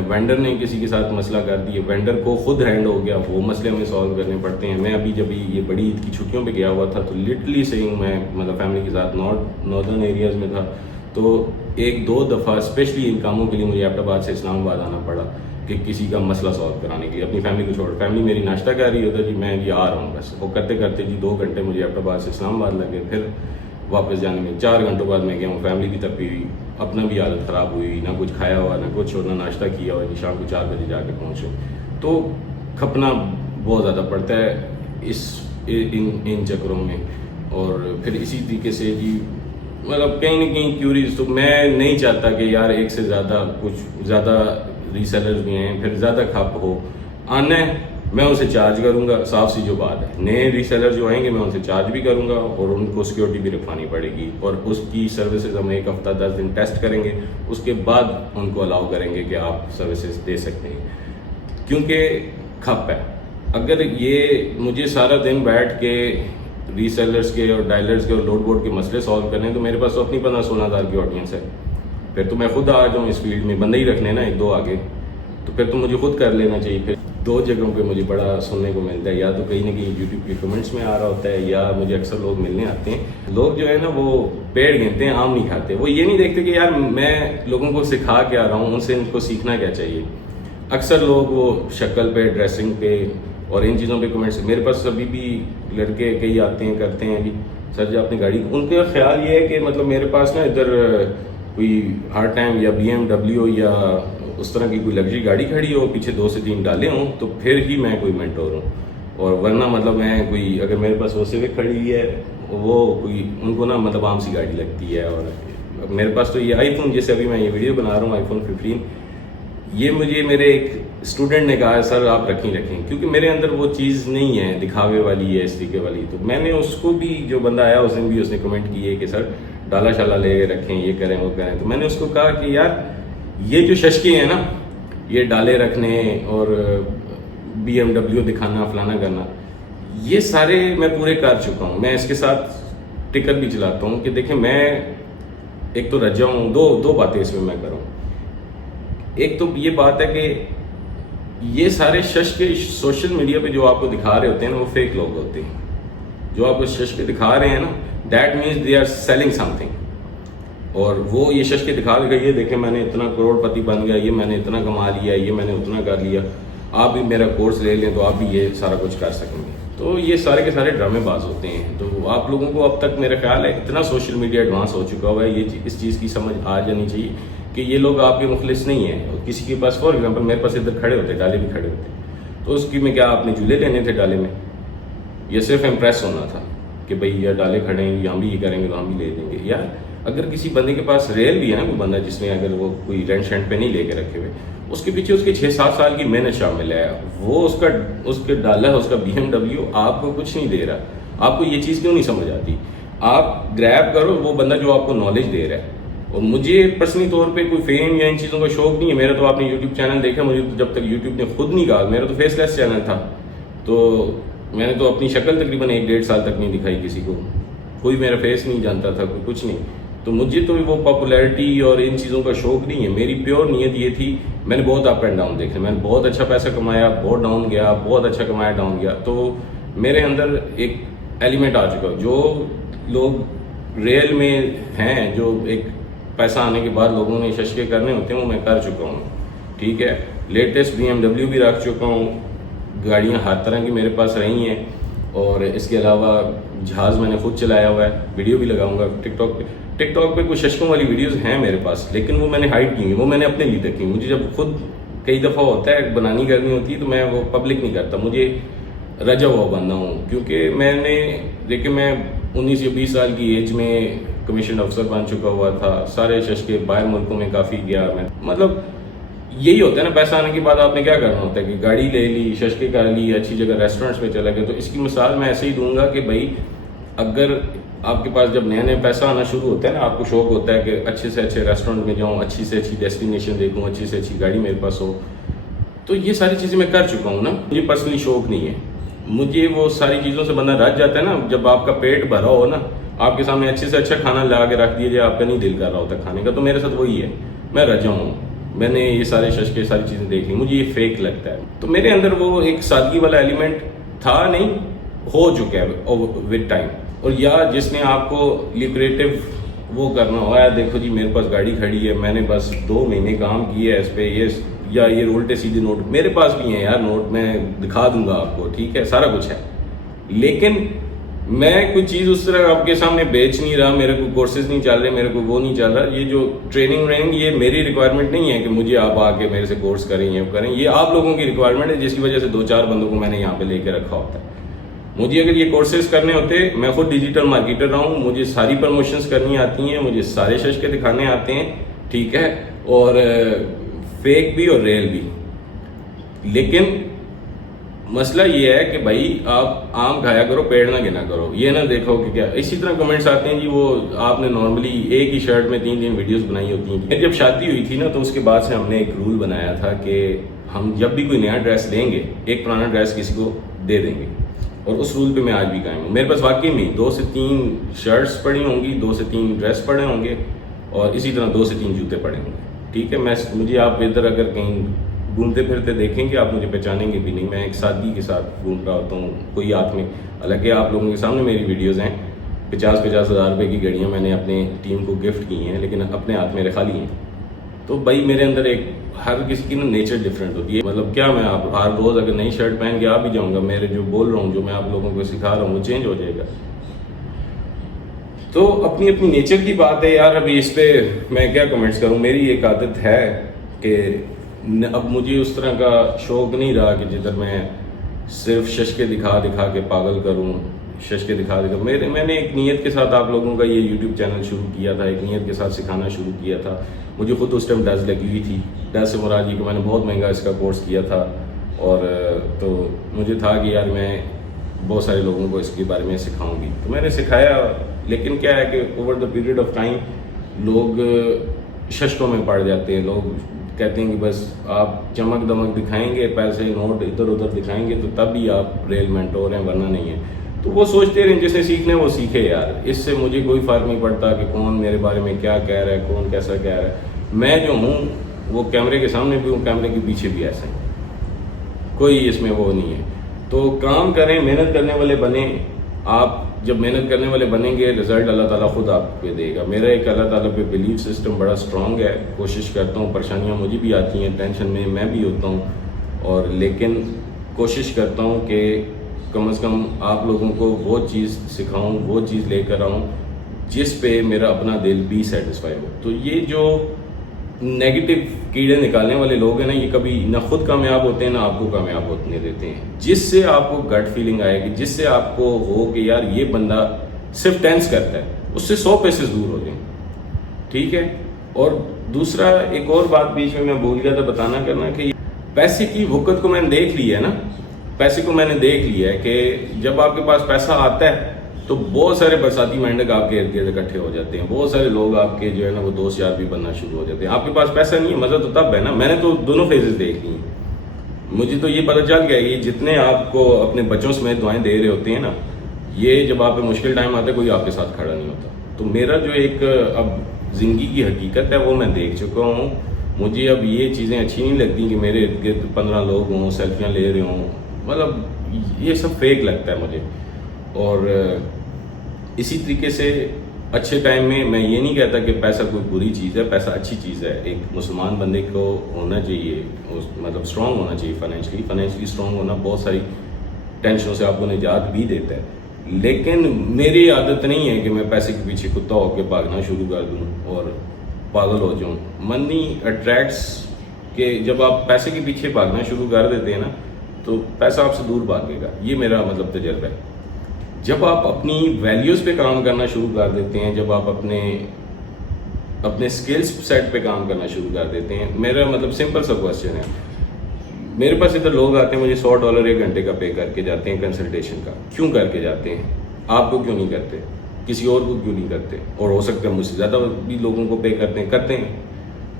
وینڈر نے کسی کے ساتھ مسئلہ کر دیا, وینڈر کو خود ہینڈ ہو گیا, وہ مسئلے ہمیں سالو کرنے پڑتے ہیں. میں ابھی جب یہ بڑی عید کی چھٹیوں پہ گیا ہوا تھا تو لٹرلی سیئنگ میں مطلب فیملی کے ساتھ ناردرن ایریاز میں تھا, تو 1-2 دفعہ اسپیشلی ان کاموں کے لیے مجھے ایبٹ آباد سے اسلام آباد آنا پڑا کہ کسی کا مسئلہ سالو کرانے کے لیے. اپنی فیملی کو چھوڑ, فیملی میری ناشتہ کر رہی ہوتا جی, میں جی آ رہا ہوں بس, وہ کرتے کرتے جی 2 گھنٹے مجھے ایبٹ آباد سے اسلام آباد لگے, پھر واپس جانے میں 4 گھنٹوں بعد میں گیا ہوں. فیملی بھی تب ہوئی, اپنا بھی حالت خراب ہوئی, نہ کچھ کھایا ہوا, نہ کچھ, نہ ناشتہ کیا ہوا, شام کو 4 بجے جا کے پہنچو. تو کھپنا بہت زیادہ پڑتا ہے ان چکروں میں. اور پھر اسی طریقے سے جی مطلب کہیں نہ کہیں کیوریز, تو میں نہیں چاہتا کہ یار ایک سے زیادہ کچھ زیادہ ری سیلرز بھی ہیں, پھر زیادہ کھپ ہو. آنا ہے میں اسے چارج کروں گا, صاف سی جو بات ہے. نئے ری سیلر جو آئیں گے میں ان سے چارج بھی کروں گا, اور ان کو سیکورٹی بھی رکھوانی پڑے گی, اور اس کی سروسز ہم 1 ہفتہ 10 دن ٹیسٹ کریں گے, اس کے بعد ان کو الاؤ کریں گے کہ آپ سروسز دے سکتے ہیں. کیونکہ کھپ ہے. اگر یہ مجھے سارا دن بیٹھ کے ری سیلرز کے اور ڈائلرز کے اور لوڈ بورڈ کے مسئلے سالو کرنے, تو میرے پاس تو اپنی 15-16 ہزار کی آڈینس ہے. پھر تو میں خود آ جاؤں اس فیلڈ میں, بندے ہی رکھنے نا 1-2 آگے, تو پھر تو مجھے خود کر لینا چاہیے. پھر 2 جگہوں پہ مجھے بڑا سننے کو ملتا ہے, یا تو کہیں نہ کہیں یوٹیوب کے کمنٹس میں آ رہا ہوتا ہے, یا مجھے اکثر لوگ ملنے آتے ہیں. لوگ جو ہے نا وہ پیڑ گنتے ہیں, آم نہیں کھاتے. وہ یہ نہیں دیکھتے کہ یار میں لوگوں کو سکھا کے آ رہا ہوں, ان سے ان کو سیکھنا کیا چاہیے. اکثر لوگ وہ شکل پہ, ڈریسنگ پہ اور ان چیزوں پہ کمنٹس. میرے پاس ابھی بھی لڑکے کئی آتے ہیں, کرتے ہیں کہ سر جی اپنی گاڑی, ان کا خیال یہ ہے کہ مطلب میرے پاس نا ادھر کوئی ہر ٹائم یا BMW یا اس طرح کی کوئی لگژری گاڑی کھڑی ہو, پیچھے 2 سے 3 ڈالے ہوں, تو پھر ہی میں کوئی مینٹور ہوں. اور ورنہ مطلب میں کوئی, اگر میرے پاس وہ سیوک کھڑی ہے, وہ کوئی ان کو نا مطلب عام سی گاڑی لگتی ہے. اور میرے پاس تو یہ آئی فون, جیسے ابھی میں یہ ویڈیو بنا رہا ہوں, iPhone 15, یہ مجھے میرے ایک اسٹوڈنٹ نے کہا سر آپ رکھیں, کیونکہ میرے اندر وہ چیز نہیں ہے دکھاوے والی ہے, اس طریقے والی. تو میں نے اس کو بھی, جو بندہ آیا اس دن بھی اس نے کمنٹ کی ہے کہ سر ڈالا شالا لے رکھیں, یہ کریں وہ کریں. تو میں نے اس کو کہا کہ یار یہ جو ششکے ہیں نا, یہ ڈالے رکھنے اور BMW دکھانا, فلانا کرنا, یہ سارے میں پورے کر چکا ہوں. میں اس کے ساتھ ٹکر بھی چلاتا ہوں کہ دیکھیں میں ایک تو رجا ہوں. دو باتیں اس میں کروں. ایک تو یہ بات ہے کہ یہ سارے شش کے سوشل میڈیا پہ جو آپ کو دکھا رہے ہوتے ہیں نا, وہ فیک لوگ ہوتے ہیں. جو آپ کو شش کے دکھا رہے ہیں نا, that means they are selling something. اور وہ یہ شش کے دکھا دے گا, یہ دیکھیں میں نے اتنا کروڑ پتی بن گیا, یہ میں نے اتنا کما لیا, یہ میں نے اتنا کر لیا, آپ بھی میرا کورس لے لیں تو آپ بھی یہ سارا کچھ کر سکیں گے. تو یہ سارے کے سارے ڈرامے باز ہوتے ہیں. تو آپ لوگوں کو اب تک میرا خیال ہے اتنا سوشل میڈیا ایڈوانس ہو چکا ہوا ہے, یہ اس چیز کی سمجھ آ جانی چاہیے کہ یہ لوگ آپ کے مخلص نہیں ہیں. اور کسی کے پاس فار ایگزامپل میرے پاس ادھر کھڑے ہوتے, ڈالے بھی کھڑے ہوتے, تو اس کی میں کیا آپ نے جھولے لینے تھے ڈالے میں, یہ صرف امپریس ہونا تھا کہ بھئی یار ڈالے کھڑے ہیں, ہم بھی یہ کریں گے تو ہم بھی لے دیں گے. یار اگر کسی بندے کے پاس ریل بھی ہے نا, کوئی بندہ جس نے اگر وہ کوئی رینٹ شینٹ پہ نہیں لے کے رکھے ہوئے, اس کے پیچھے اس کے 6-7 سال کی محنت شامل ہے. وہ اس کے ڈالا, اس کا BMW آپ کو کچھ نہیں دے رہا. آپ کو یہ چیز کیوں نہیں سمجھ آتی؟ آپ گریب کرو وہ بندہ جو آپ کو نالج دے رہا ہے. اور مجھے پرسنلی طور پہ کوئی فیم یا ان چیزوں کا شوق نہیں ہے. میرا تو آپ نے یوٹیوب چینل دیکھا, مجھے تو جب تک یوٹیوب نے خود نہیں کہا, میرا تو فیس لیس چینل تھا, تو میں نے تو اپنی شکل تقریباً 1-1.5 سال تک نہیں دکھائی کسی کو. کوئی میرا فیس نہیں جانتا تھا, کوئی کچھ نہیں. تو مجھے تو وہ پاپولیرٹی اور ان چیزوں کا شوق نہیں ہے. میری پیور نیت یہ تھی, میں نے بہت اپ اینڈ ڈاؤن دیکھے, میں نے بہت اچھا پیسہ کمایا, بہت ڈاؤن گیا, بہت اچھا کمایا, ڈاؤن گیا. تو میرے اندر ایک ایلیمنٹ آ چکا. جو لوگ ریل میں ہیں, جو ایک پیسہ آنے کے بعد لوگوں نے ششکے کرنے ہوتے ہیں, وہ میں کر چکا ہوں. ٹھیک ہے, لیٹسٹ BMW بھی رکھ چکا ہوں, گاڑیاں ہر طرح کی میرے پاس رہی ہیں. اور اس کے علاوہ جہاز میں نے خود چلایا ہوا ہے, ویڈیو بھی لگاؤں گا ٹک ٹاک پہ کچھ ششکوں والی ویڈیوز ہیں میرے پاس, لیکن وہ میں نے ہائڈ کی ہیں, وہ میں نے اپنے لیے تک کی. مجھے جب خود کئی دفعہ ہوتا ہے بنانی کرنی ہوتی ہے تو میں وہ پبلک نہیں کرتا, مجھے رجا ہوا بننا ہوں. کیونکہ میں نے دیکھیں میں 19 یا 20 سال کی ایج میں کمیشن افسر بن چکا ہوا تھا, سارے ششکے باہر ملکوں میں کافی گیا میں. مطلب یہی ہوتا ہے نا, پیسہ آنے کے بعد آپ نے کیا کرنا ہوتا ہے کہ گاڑی لے لی, ششکے کر لی, اچھی جگہ ریسٹورینٹس میں چلا گیا. تو اس کی مثال میں ایسے ہی دوں گا کہ بھائی اگر آپ کے پاس جب نیا نیا پیسہ آنا شروع ہوتا ہے نا، آپ کو شوق ہوتا ہے کہ اچھے سے اچھے ریسٹورینٹ میں جاؤں، اچھی سے اچھی ڈیسٹینیشن دیکھوں، اچھی سے اچھی گاڑی میرے پاس ہو. تو یہ ساری چیزیں میں کر چکا ہوں نا. مجھے پرسنلی شوق نہیں ہے. مجھے وہ ساری چیزوں سے بندہ رج جاتا ہے نا. جب آپ کا پیٹ بھرا ہو نا، آپ کے سامنے اچھے سے اچھا کھانا لا کے رکھ دیا جائے، آپ کا نہیں دل کر رہا ہوتا کھانے کا. تو میرے ساتھ وہی ہے، میں رجا ہوں. میں نے یہ سارے ششکے ساری چیزیں دیکھ لی، مجھے یہ فیک لگتا ہے. تو میرے اندر وہ ایک سادگی والا ایلیمنٹ تھا نہیں، ہو چکا ہے ود ٹائم. اور یا جس نے آپ کو لیبریٹو وہ کرنا ہوا ہے، دیکھو جی میرے پاس گاڑی کھڑی ہے، میں نے بس 2 مہینے کام کیا ہے اس پہ، یہ الٹے سیدھے نوٹ میرے پاس بھی ہیں یار، نوٹ میں دکھا دوں گا آپ کو، ٹھیک ہے، سارا کچھ ہے. لیکن میں کوئی چیز اس طرح آپ کے سامنے بیچ نہیں رہا. میرے کو کورسز نہیں چل رہے، میرے کو وہ نہیں چل رہا. یہ جو ٹریننگ یہ میری ریکوائرمنٹ نہیں ہے کہ مجھے آپ آ کے میرے سے کورس کریں یا کریں. یہ آپ لوگوں کی ریکوائرمنٹ ہے، جس کی وجہ سے 2-4 بندوں کو میں نے یہاں پہ لے کے رکھا ہوتا ہے. مجھے اگر یہ کورسز کرنے ہوتے، میں خود ڈیجیٹل مارکیٹر رہا ہوں، مجھے ساری پروموشنز کرنی آتی ہیں، مجھے سارے ششکے دکھانے آتے ہیں، ٹھیک ہے، اور فیک بھی اور ریل بھی. لیکن مسئلہ یہ ہے کہ بھائی آپ آم کھایا کرو، پیڑ نہ گنا کرو. یہ نہ دیکھو کہ کیا اسی طرح کمنٹس آتے ہیں جی وہ آپ نے نارملی ایک ہی شرٹ میں 3 ویڈیوز بنائی ہوتی ہیں. جب شادی ہوئی تھی نا، تو اس کے بعد سے ہم نے ایک رول بنایا تھا کہ ہم جب بھی کوئی نیا ڈریس لیں گے، ایک پرانا ڈریس کسی کو دے دیں گے. اور اس رول پہ میں آج بھی قائم ہوں. میرے پاس واقعی میں 2 سے 3 شرٹس پڑی ہوں گی، 2 سے 3 ڈریس پڑے ہوں گے، اور اسی طرح 2 سے 3 جوتے پڑے ہوں گے. ٹھیک ہے، مجھے آپ ادھر اگر کہیں گھومتے پھرتے دیکھیں گے، آپ مجھے پہچانیں گے بھی نہیں. میں ایک سادگی کے ساتھ گھوم رہا ہوتا ہوں. کوئی ہاتھ میں، حالانکہ آپ لوگوں کے سامنے میری ویڈیوز ہیں، 50 ہزار روپے کی گھڑیاں میں نے اپنے ٹیم کو گفٹ کی ہیں، لیکن اپنے ہاتھ میں رکھا لی ہیں. تو بھائی میرے اندر ایک ہر کسی کی نا نیچر ڈفرینٹ ہوتی ہے. مطلب کیا میں آپ ہر روز اگر نئی شرٹ پہن کے آ بھی جاؤں گا، میرے جو بول رہا ہوں، جو میں آپ لوگوں کو سکھا رہا ہوں، وہ چینج ہو جائے گا. تو اپنی اپنی نیچر کی بات ہے یار. ابھی اس پہ میں کیا کمنٹس کروں. میری ایک عادت ہے کہ اب مجھے اس طرح کا شوق نہیں رہا کہ جدھر میں صرف ششکے دکھا کے پاگل کروں، ششکے دکھا. میں نے ایک نیت کے ساتھ آپ لوگوں کا یہ یوٹیوب چینل شروع کیا تھا، ایک نیت کے ساتھ سکھانا شروع کیا تھا. مجھے خود اس ٹائم ڈز لگی ہوئی تھی. ڈز سے مراد یہ کہ میں نے بہت مہنگا اس کا کورس کیا تھا، اور تو مجھے تھا کہ یار میں بہت سارے لوگوں کو اس کے بارے میں سکھاؤں گی. تو میں نے سکھایا. لیکن کیا ہے کہ over the period of time لوگ ششکوں میں پڑ جاتے ہیں. لوگ کہتے ہیں کہ بس آپ چمک دمک دکھائیں گے، پیسے نوٹ ادھر ادھر دکھائیں گے تو تب ہی آپ ریل مینٹور ہیں، ورنہ نہیں ہے. تو وہ سوچتے رہیں جسے سیکھنا ہے وہ سیکھے یار. اس سے مجھے کوئی فرق نہیں پڑتا کہ کون میرے بارے میں کیا کہہ رہا ہے، کون کیسا کہہ رہا ہے. میں جو ہوں وہ کیمرے کے سامنے بھی ہوں، کیمرے کے پیچھے بھی ایسا ہے. کوئی اس میں وہ نہیں ہے. تو کام کریں، محنت کرنے والے بنیں. آپ جب محنت کرنے والے بنیں گے، رزلٹ اللہ تعالیٰ خود آپ پہ دے گا. میرا ایک اللہ تعالیٰ پہ بلیو سسٹم بڑا اسٹرانگ ہے. کوشش کرتا ہوں، پریشانیاں مجھے بھی آتی ہیں، ٹینشن میں بھی ہوتا ہوں، اور لیکن کوشش کرتا ہوں کہ کم از کم آپ لوگوں کو وہ چیز سکھاؤں، وہ چیز لے کر آؤں جس پہ میرا اپنا دل بھی سیٹسفائی ہو. تو یہ جو نیگیٹو کیڑے نکالنے والے لوگ ہیں نا، یہ کبھی نہ خود کامیاب ہوتے ہیں، نہ آپ کو کامیاب ہونے دیتے ہیں. جس سے آپ کو گٹ فیلنگ آئے گی، جس سے آپ کو ہو کہ یار یہ بندہ صرف ٹینس کرتا ہے، اس سے 100 پیسے دور ہو جائیں. ٹھیک ہے. اور دوسرا ایک اور بات بیچ میں بھول گیا تھا بتانا کرنا، کہ پیسے کی وقت کو میں نے دیکھ لیا ہے نا. پیسے کو میں نے دیکھ لیا ہے کہ جب آپ کے پاس پیسہ آتا ہے تو بہت سارے برساتی مینڈک آپ کے ارد گرد اکٹھے ہو جاتے ہیں. بہت سارے لوگ آپ کے جو ہے نا وہ دوست یار بھی بننا شروع ہو جاتے ہیں. آپ کے پاس پیسہ نہیں ہے، مزہ تو تب ہے نا. میں نے تو دونوں فیزز دیکھ لی ہیں. مجھے تو یہ پتہ چل گیا کہ جتنے آپ کو اپنے بچوں سمیت دعائیں دے رہے ہوتے ہیں نا، یہ جب آپ پہ مشکل ٹائم آتا ہے کوئی آپ کے ساتھ کھڑا نہیں ہوتا. تو میرا جو ایک اب زندگی کی حقیقت ہے وہ میں دیکھ چکا ہوں. مجھے اب یہ چیزیں اچھی نہیں لگتی کہ میرے ارد گرد 15 لوگ ہوں، سیلفیاں لے رہے ہوں. مطلب یہ سب فیک لگتا ہے مجھے. اور اسی طریقے سے اچھے ٹائم میں یہ نہیں کہتا کہ پیسہ کوئی بری چیز ہے، پیسہ اچھی چیز ہے. ایک مسلمان بندے کو ہونا چاہیے، مطلب اسٹرانگ ہونا چاہیے فائنینشلی اسٹرانگ ہونا بہت ساری ٹینشنوں سے آپ کو نجات بھی دیتا ہے. لیکن میری عادت نہیں ہے کہ میں پیسے کے پیچھے کتا ہو کے بھاگنا شروع کر دوں اور پاگل ہو جاؤں. منی اٹریکٹس کہ جب آپ پیسے کے پیچھے بھاگنا شروع کر دیتے ہیں نا تو پیسہ آپ سے دور بھاگے گا. یہ میرا مطلب تجربہ ہے. جب آپ اپنی ویلیوز پہ کام کرنا شروع کر دیتے ہیں، جب آپ اپنے سکلز سیٹ پہ کام کرنا شروع کر دیتے ہیں. میرا مطلب سمپل سا کوسچن ہے. میرے پاس ادھر لوگ آتے ہیں، مجھے $100 1 گھنٹے کا پے کر کے جاتے ہیں کنسلٹیشن کا. کیوں کر کے جاتے ہیں؟ آپ کو کیوں نہیں کرتے؟ کسی اور کو کیوں نہیں کرتے؟ اور ہو سکتا ہے مجھ سے زیادہ بھی لوگوں کو پے کرتے ہیں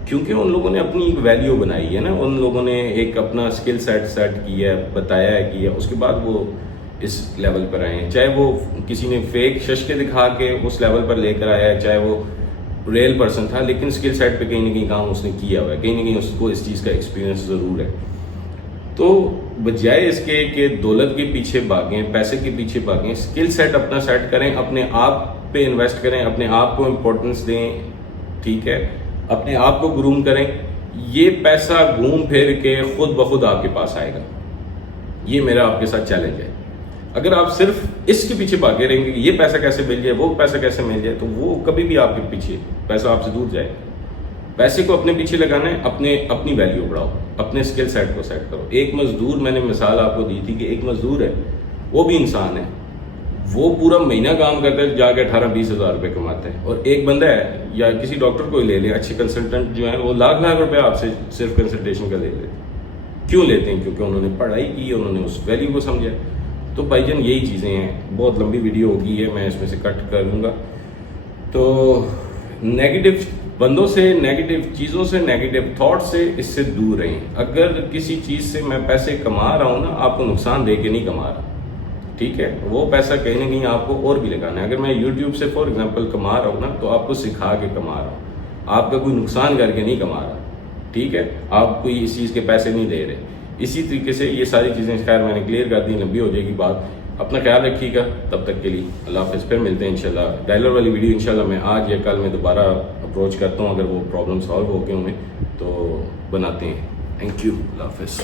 کیونکہ ان لوگوں نے اپنی ایک ویلیو بنائی ہے نا، ان لوگوں نے ایک اپنا اسکل سیٹ کیا ہے، بتایا ہے کیا، اس کے بعد وہ اس لیول پر آئے ہیں. چاہے وہ کسی نے فیک ششکے دکھا کے اس لیول پر لے کر آیا ہے، چاہے وہ ریئل پرسن تھا، لیکن اسکل سیٹ پہ کہیں نہ کہیں کام اس نے کیا ہوا ہے، کہیں نہ کہیں اس کو اس چیز کا ایکسپیرینس ضرور ہے. تو بجائے اس کے کہ دولت کے پیچھے بھاگیں، پیسے کے پیچھے بھاگیں، اسکل سیٹ اپنا سیٹ کریں، اپنے آپ پہ انویسٹ کریں، اپنے آپ کو امپورٹنس دیں، ٹھیک ہے، اپنے آپ کو گروم کریں. یہ پیسہ گھوم پھر کے خود بخود آپ کے پاس آئے گا. یہ میرا آپ کے ساتھ چیلنج ہے. اگر آپ صرف اس کے پیچھے بھاگے رہیں گے کہ یہ پیسہ کیسے مل جائے، وہ پیسہ کیسے مل جائے، تو وہ کبھی بھی آپ کے پیچھے پیسہ آپ سے دور جائے. پیسے کو اپنے پیچھے لگانا ہے، اپنی ویلیو بڑھاؤ، اپنے اسکل سیٹ کو سیٹ کرو. ایک مزدور، میں نے مثال آپ کو دی تھی کہ ایک مزدور ہے، وہ بھی انسان ہے، وہ پورا مہینہ کام کرتا ہے، جا کے 18-20 ہزار روپے کماتا ہے. اور ایک بندہ ہے، یا کسی ڈاکٹر کو ہی لے لیں، اچھے کنسلٹنٹ جو ہیں وہ لاکھ روپے آپ سے صرف کنسلٹیشن کا لے لیتے ہیں. کیوں لیتے ہیں؟ کیونکہ انہوں نے پڑھائی کی، انہوں نے اس ویلیو کو سمجھا. تو بھائی جان یہی چیزیں ہیں. بہت لمبی ویڈیو ہوگی ہے، میں اس میں سے کٹ کر لوں گا. تو نیگیٹو بندوں سے، نیگیٹو چیزوں سے، نیگیٹو تھاٹ سے اس سے دور رہیں. اگر کسی چیز سے میں پیسے کما رہا ہوں نا، آپ کو نقصان دے کے نہیں کما رہا، ٹھیک ہے. وہ پیسہ کہیں نہ کہیں آپ کو اور بھی لگانا ہے. اگر میں یوٹیوب سے فار ایگزامپل کما رہا ہوں نا، تو آپ کو سکھا کے کما رہا ہوں، آپ کا کوئی نقصان کر کے نہیں کما رہا، ٹھیک ہے. آپ کوئی اس چیز کے پیسے نہیں دے رہے. اسی طریقے سے یہ ساری چیزیں خیر میں نے کلیئر کر دی، لمبی ہو جائے گی بات. اپنا خیال رکھیے گا. تب تک کے لیے اللہ حافظ. پھر ملتے ہیں انشاءاللہ. ڈائلر والی ویڈیو انشاءاللہ میں آج یا کل میں دوبارہ اپروچ کرتا ہوں، اگر وہ پرابلم سالو ہو گئے ہوں تو بناتے ہیں. Thank you. اللہ حافظ.